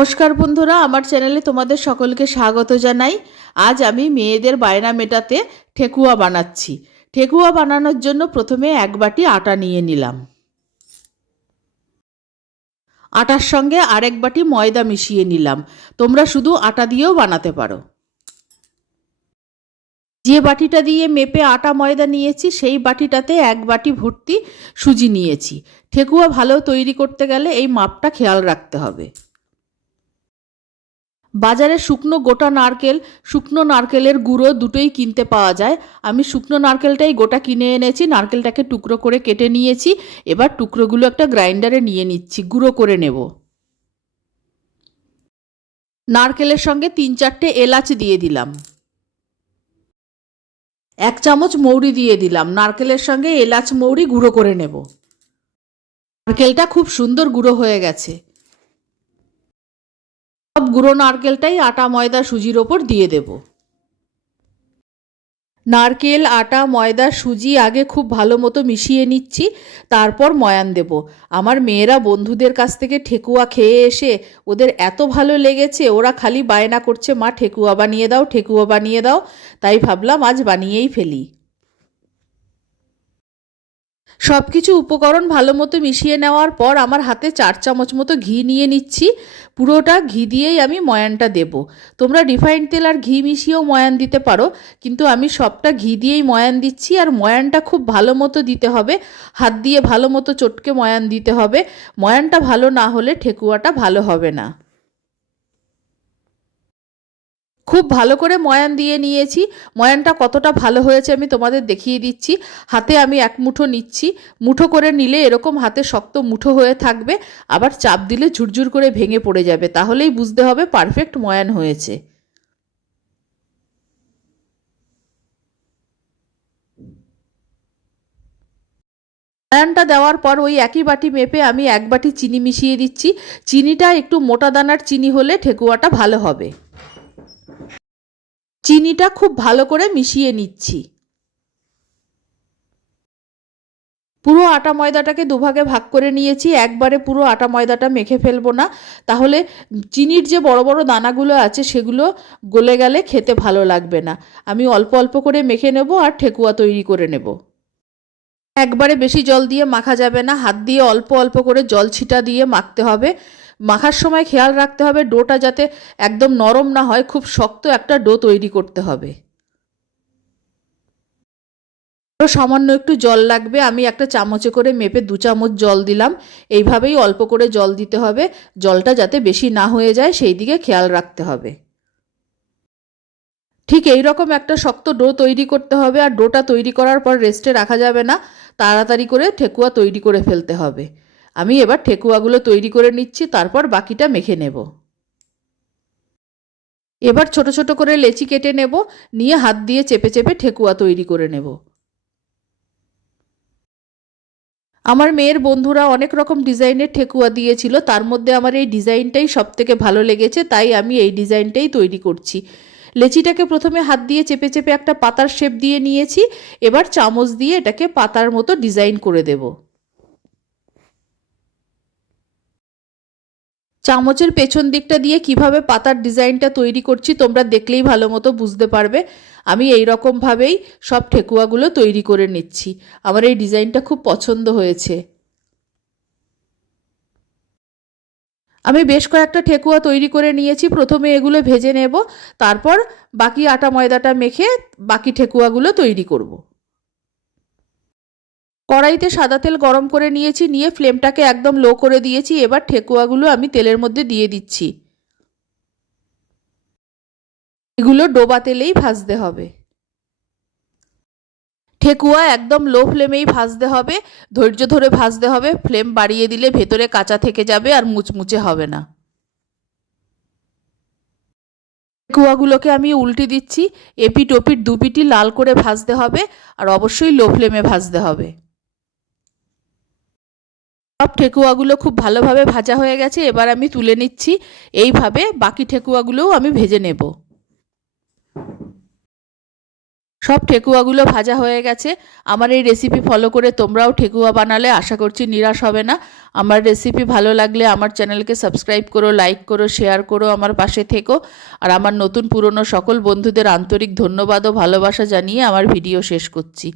নমস্কার বন্ধুরা, আমার চ্যানেলে তোমাদের সকলকে স্বাগত জানাই। আজ আমি মেয়েদের বায়না মেটাতে ঠেকুয়া বানাচ্ছি। ঠেকুয়া বানানোর জন্য প্রথমে 1 বাটি আটা নিয়ে নিলাম। আটার সঙ্গে আরেক বাটি ময়দা মিশিয়ে নিলাম। তোমরা শুধু আটা দিয়েও বানাতে পারো। যে বাটিটা দিয়ে মেপে আটা ময়দা নিয়েছি সেই বাটিটাতে 1 বাটি ভর্তি সুজি নিয়েছি। ঠেকুয়া ভালো তৈরি করতে গেলে এই মাপটা খেয়াল রাখতে হবে। বাজারে শুকনো গোটা নারকেল, শুকনো নারকেলের গুঁড়ো দুটোই কিনতে পাওয়া যায়। আমি শুকনো নারকেলটাই গোটা কিনে এনেছি। নারকেলটাকে টুকরো করে কেটে নিয়েছি। এবার টুকরোগুলো একটা গ্রাইন্ডারে নিয়ে নিচ্ছি, গুঁড়ো করে নেব। নারকেলের সঙ্গে 3-4টে এলাচ দিয়ে দিলাম। 1 চামচ মৌরি দিয়ে দিলাম। নারকেলের সঙ্গে এলাচ মৌরি গুঁড়ো করে নেব। নারকেলটা খুব সুন্দর গুঁড়ো হয়ে গেছে। সব গুঁড়ো নারকেলটাই আটা ময়দা সুজির ওপর দিয়ে দেব। নারকেল, আটা, ময়দা, সুজি আগে খুব ভালো মতো মিশিয়ে নিচ্ছি, তারপর ময়ান দেব। আমার মেয়েরা বন্ধুদের কাছ থেকে ঠেকুয়া খেয়ে এসে ওদের এত ভালো লেগেছে, ওরা খালি বায়না করছে, মা ঠেকুয়া বানিয়ে দাও, ঠেকুয়া বানিয়ে দাও। তাই ভাবলাম আজ বানিয়েই ফেলি। সব কিছু উপকরণ ভালো মতো মিশিয়ে নেওয়ার পর আমার হাতে 4 চামচ মতো ঘি নিয়ে নিচ্ছি। পুরোটা ঘি দিয়েই আমি ময়ানটা দেব। তোমরা রিফাইন্ড তেল আর ঘি মিশিয়েও ময়ান দিতে পারো, কিন্তু আমি সবটা ঘি দিয়েই ময়ান দিচ্ছি। আর ময়ানটা খুব ভালো মতো দিতে হবে, হাত দিয়ে ভালো মতো চটকে ময়ান দিতে হবে। ময়ানটা ভালো না হলে ঠেকুয়াটা ভালো হবে না। খুব ভালো করে ময়ান দিয়ে নিয়েছি। ময়ানটা কতটা ভালো হয়েছে আমি তোমাদের দেখিয়ে দিচ্ছি। হাতে আমি 1 মুঠো নিচ্ছি। মুঠো করে নিলে এরকম হাতে শক্ত মুঠো হয়ে থাকবে, আবার চাপ দিলে ঝুরঝুর করে ভেঙে পড়ে যাবে। তাহলেই বুঝতে হবে পারফেক্ট ময়ান হয়েছে। ময়ানটা দেওয়ার পর ওই একই বাটি মেপে আমি 1 বাটি চিনি মিশিয়ে দিচ্ছি। চিনিটা একটু মোটা দানার চিনি হলে ঠেকুয়াটা ভালো হবে। চিনিটা খুব ভালো করে মিশিয়ে নিচ্ছি। পুরো আটা ময়দাটাকে দুভাগে ভাগ করে নিয়েছি। একবারে পুরো আটা ময়দাটা মেখে ফেলবো না, তাহলে চিনির যে বড় বড় দানাগুলো আছে সেগুলো গলে গেলে খেতে ভালো লাগবে না। আমি অল্প অল্প করে মেখে নেব আর ঠেকুয়া তৈরি করে নেব। একবারে বেশি জল দিয়ে মাখা যাবে না, হাত দিয়ে অল্প অল্প করে জল ছিটা দিয়ে মাখতে হবে। মাখার সময় খেয়াল রাখতে হবে ডোটা যাতে একদম নরম না হয়, খুব শক্ত একটা ডো তৈরি করতে হবে। সামান্য একটু জল লাগবে। আমি একটা চামচে করে মেপে 2 চামচ জল দিলাম। এইভাবেই অল্প করে জল দিতে হবে। জলটা যাতে বেশি না হয়ে যায় সেই দিকে খেয়াল রাখতে হবে। ঠিক এই রকম একটা শক্ত ডো তৈরি করতে হবে। আর ডোটা তৈরি করার পর রেস্টে রাখা যাবে না, তাড়াতাড়ি করে ঠেকুয়া তৈরি করে ফেলতে হবে। আমি এবার ঠেকুয়াগুলো তৈরি করে নিচ্ছি, তারপর বাকিটা মেখে নেব। এবার ছোট ছোট করে লেচি কেটে নেব, নিয়ে হাত দিয়ে চেপে চেপে ঠেকুয়া তৈরি করে নেব। আমার মেয়ের বন্ধুরা অনেক রকম ডিজাইনের ঠেকুয়া দিয়েছিল, তার মধ্যে আমার এই ডিজাইনটাই সবথেকে ভালো লেগেছে, তাই আমি এই ডিজাইনটাই তৈরি করছি। লেচিটাকে প্রথমে হাত দিয়ে চেপে চেপে একটা পাতার শেপ দিয়ে নিয়েছি। এবার চামচ দিয়ে এটাকে পাতার মতো ডিজাইন করে দেব। চামচের পেছন দিকটা দিয়ে কিভাবে পাতার ডিজাইনটা তৈরি করছি তোমরা দেখলেই ভালো মতো বুঝতে পারবে। আমি এই রকমভাবেই সব ঠেকুয়াগুলো তৈরি করে নিচ্ছি। আমার এই ডিজাইনটা খুব পছন্দ হয়েছে। আমি বেশ কয়েকটা ঠেকুয়া তৈরি করে নিয়েছি। প্রথমে এগুলো ভেজে নেব, তারপর বাকি আটা ময়দাটা মেখে বাকি ঠেকুয়াগুলো তৈরি করব। কড়াইতে সাদা তেল গরম করে নিয়েছি, নিয়ে ফ্লেমটাকে একদম লো করে দিয়েছি। এবার ঠেকুয়াগুলো আমি তেলের মধ্যে দিয়ে দিচ্ছি। এগুলো ডোবা তেলেই ভাজতে হবে। ঠেকুয়া একদম লো ফ্লেমেই ভাজতে হবে, ধৈর্য ধরে ভাজতে হবে। ফ্লেম বাড়িয়ে দিলে ভেতরে কাঁচা থেকে যাবে আর মুচমুচে হবে না। ঠেকুয়াগুলোকে আমি উল্টে দিচ্ছি। এপিঠ ওপিঠ দুপিঠই লাল করে ভাজতে হবে, আর অবশ্যই লো ফ্লেমে ভাজতে হবে। সব ঠেকুয়াগুলো খুব ভালোভাবে ভাজা হয়ে গেছে, এবার আমি তুলে নিচ্ছি। এইভাবে বাকি ঠেকুয়াগুলোও আমি ভেজে নেব। সব ঠেকুয়াগুলো ভাজা হয়ে গেছে। আমার এই রেসিপি ফলো করে তোমরাও ঠেকুয়া বানালে আশা করছি নিরাশ হবে না। আমার রেসিপি ভালো লাগলে আমার চ্যানেলকে সাবস্ক্রাইব করো, লাইক করো, শেয়ার করো, আমার পাশে থেকো। আর আমার নতুন পুরনো সকল বন্ধুদের আন্তরিক ধন্যবাদ ও ভালোবাসা জানিয়ে আমার ভিডিও শেষ করছি।